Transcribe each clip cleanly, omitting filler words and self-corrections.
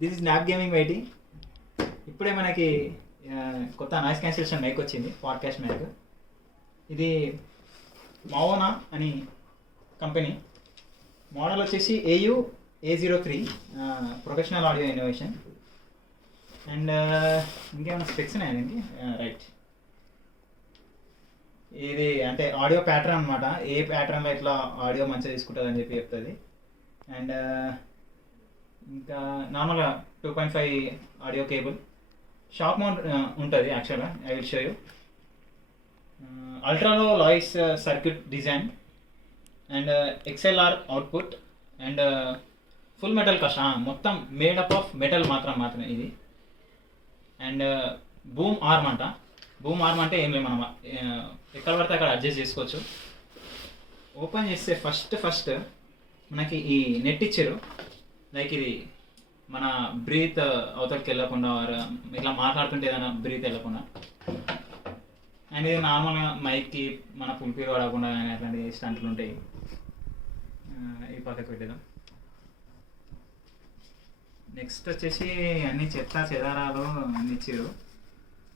This is nap gaming YT. ఇప్పుడే మనకి కొత్త నాయిస్ క్యాన్సిలేషన్ మైక్ వచ్చింది, పాడ్కాస్ట్ మైక్. ఇది మావోనా అని కంపెనీ. మోడల్ వచ్చేసి A-03 professional audio innovation. And ఇంకేమైనా స్పెక్స్ ఉన్నాయా దీనికి? రైట్, ఇది అంటే ఆడియో ప్యాటర్న్ అనమాట. ఏ ప్యాటర్న్లో ఇట్లా ఆడియో మంచిగా తీసుకుంటుంది అని చెప్పి చెప్తుంది. అండ్ ఇంకా నార్మల్గా 2.5 ఆడియో కేబుల్, షాక్ మౌంట్ ఉంటుంది యాక్చువల్గా. I will show you. Ultra low noise circuit design and XLR output and full metal cast, మొత్తం మేడప్ ఆఫ్ మెటల్ మాత్రమే ఇది. అండ్ బూమ్ ఆర్మ్ అంట. బూమ్ ఆర్మ్ అంటే ఏం లేదు, మనం ఎక్కడ పడితే అక్కడ అడ్జస్ట్ చేసుకోవచ్చు. ఓపెన్ చేస్తే ఫస్ట్ మనకి ఈ నెట్ ఇచ్చారు. లైక్ ఇది మన బ్రీత్ అవతలకి వెళ్ళకుండా, ఇట్లా మాట్లాడుతుంటే ఏదైనా బ్రీత్ వెళ్ళకుండా. అండ్ ఇది నార్మల్గా మైక్కి మన పుల్పీరు పడకుండా కానీ అట్లాంటి స్టంట్లు ఉంటాయి. ఈ పక్కకు పెట్టేద్దాం. నెక్స్ట్ వచ్చేసి అన్ని చెత్త చెదారాలు అన్ని ఇచ్చారు.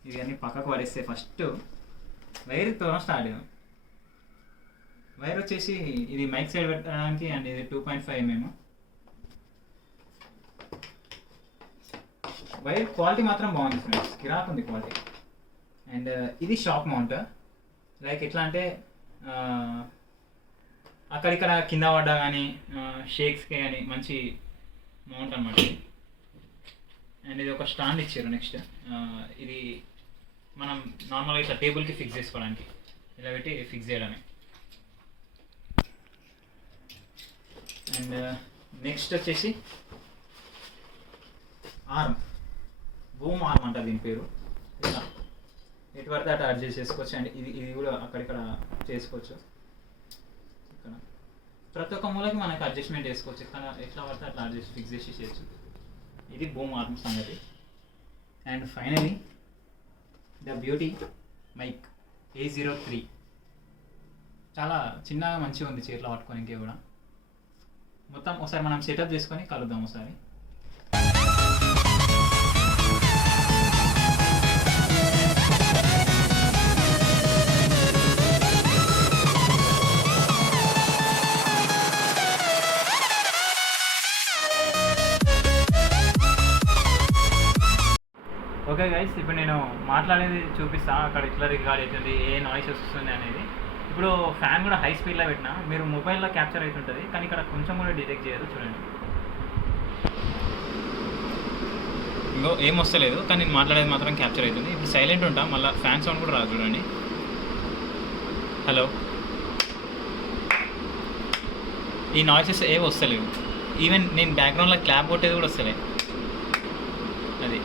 ఇవి అన్నీ పక్కకు పడేస్తే ఫస్ట్ వైర్తో స్టార్ట్ చేద్దాం. వైర్ వచ్చేసి ఇది మైక్ సైడ్ పెట్టడానికి, అండ్ ఇది 2.5 mm. వైర్ క్వాలిటీ మాత్రం బాగుంది ఫ్రెండ్స్, కిరాక్ ఉంది క్వాలిటీ. అండ్ ఇది షాక్ మౌంట్. లైక్ ఎట్లా అంటే అక్కడిక్కడ కింద పడ్డా కానీ షేక్స్కి కానీ మంచి మౌంట్ అనమాట. అండ్ ఇది ఒక స్టాండ్ ఇచ్చారు. నెక్స్ట్ ఇది మనం నార్మల్గా ఇట్లా టేబుల్కి ఫిక్స్ చేసుకోవడానికి, ఇలా పెట్టి ఫిక్స్ చేయడమే. అండ్ నెక్స్ట్ వచ్చేసి ఆర్మ్, బూమ్ ఆర్మ్ అంట దీని పేరు. ఇలా ఎటు పడితే అటు అడ్జస్ట్ చేసుకోవచ్చు. అండ్ ఇది కూడా అక్కడిక్కడ చేసుకోవచ్చు. ఇక్కడ ప్రతి ఒక్క మూలకి మనకు అడ్జస్ట్మెంట్ చేసుకోవచ్చు. ఇక్కడ ఎట్లా పడితే అట్లా అడ్జస్ట్ ఫిక్స్ చేసి చేయొచ్చు. ఇది బూమ్ ఆర్మ్ సంగతి. And finally the beauty mic A-03. చాలా చిన్నగా మంచిగా ఉంది చేతిలో పట్టుకోనికి కూడా. మొత్తం ఒకసారి మనం సెటప్ చేసుకొని కలుద్దాం ఒకసారి. ఓకే గైస్, ఇప్పుడు నేను మాట్లాడేది చూపిస్తాను. అక్కడ ఇట్లా రికార్డ్ అవుతుంది, ఏ నాయిసెస్ వస్తుంది అనేది. ఇప్పుడు ఫ్యాన్ కూడా హై స్పీడ్లో పెట్టినా మీరు మొబైల్లో క్యాప్చర్ అవుతుంటుంది, కానీ ఇక్కడ కొంచెం కూడా డిటెక్ట్ చేయదు. చూడండి, ఇంకో ఏం వస్తలేదు, కానీ నేను మాట్లాడేది మాత్రం క్యాప్చర్ అవుతుంది. ఇప్పుడు సైలెంట్ ఉంటా, మళ్ళీ ఫ్యాన్ సౌండ్ కూడా రాదు. చూడండి, హలో, ఈ నాయిసెస్ ఏవి వస్తలేవు. ఈవెన్ నేను బ్యాక్గ్రౌండ్లో క్లాప్ కొట్టేది కూడా వస్తలేదు. అది